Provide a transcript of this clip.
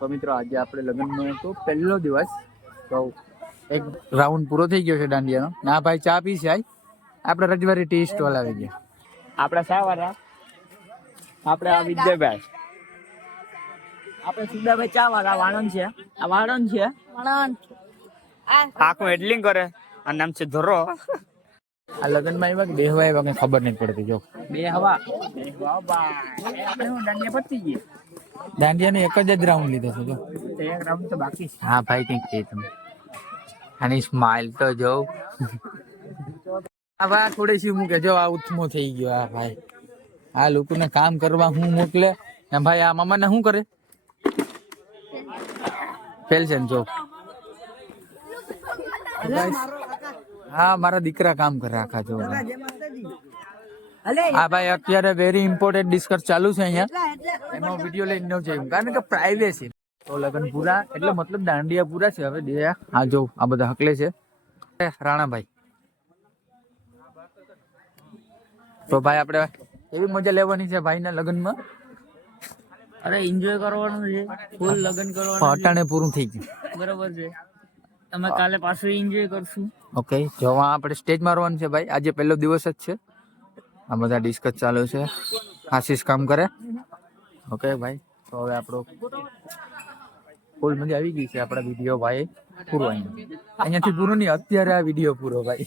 તો મિત્રો આજે આપણે લગ્નનો તો પહેલો દિવસ. તો એક રાઉન્ડ પૂરો થઈ ગયો છે દાંડિયાનો. ના ભાઈ ચા પી છે આપણે રજવારી ટી સ્ટોલ આવી ગયા આપડા સાવારા આપણે આ વિદ્યાભાઈ આપણે સુદાભાઈ ચા વાળા વાણંદ છે. આ વાણંદ છે? આખું હેડલિંગ કરે. આ નામ છે ધરો. આ લગનમાં એવા કે હવા એવા કઈ ખબર નહીં પડતી જો. બે હવા. બે હવા બાય આપણે હું દાંડિયા પતી ગઈ દાંડિયાનો એક જ રાઉન્ડ લીધો છે જો. એક રાઉન્ડ તો બાકી છે. હા ભાઈ કંઈક કહે તમે. આની સ્માઈલ તો જો. આ ભાઈ થોડે શું મૂકે જો આ ઉથમો થઈ ગયો. આ ભાઈ આ લોકોને કામ કરવા હું મોકલે. ને ભાઈ આ મામાને શું કરે? ફેલ છે ને જો. હા મારા દીકરા કામ કરે આખા જો. હા ભાઈ અત્યારે વેરી ઇમ્પોર્ટેન્ટ ડિસ્કસ ચાલુ છે અહીંયા. એનો વીડિયો લઈને ન જઈએ. કારણ કે પ્રાઇવેસી તો લગન પૂરા એટલે મતલબ દાંડિયા પૂરા છે હવે. દયા આ જો આ બધા હકલે છે. રાણાભાઈ. તો ભાઈ આપણે એવી મજા લેવાની છે ભાઈના લગ્નમાં? અરે એન્જોય કરવાનું છે. ફૂલ લગન કરવાનું અટાણે પૂરું થઈ ગયું. બરોબર છે. તમે કાલે પાછું એન્જોય કરશું. ઓકે જો આપણે સ્ટેજ મારવાનું છે ભાઈ. આજે પહેલો દિવસ જ છે. આ બધા ડિસ્કસ ચાલુ છે. આશીષ કામ કરે? ઓકે ભાઈ. તો હવે આપણો ફૂલ મજા આવી ગઈ છે આપણા વીડિયો ભાઈ પૂરો. અહીંયા. અહીંયાથી પૂરો નહીં, અત્યારે આ વીડિયો પૂરો, ભાઈ.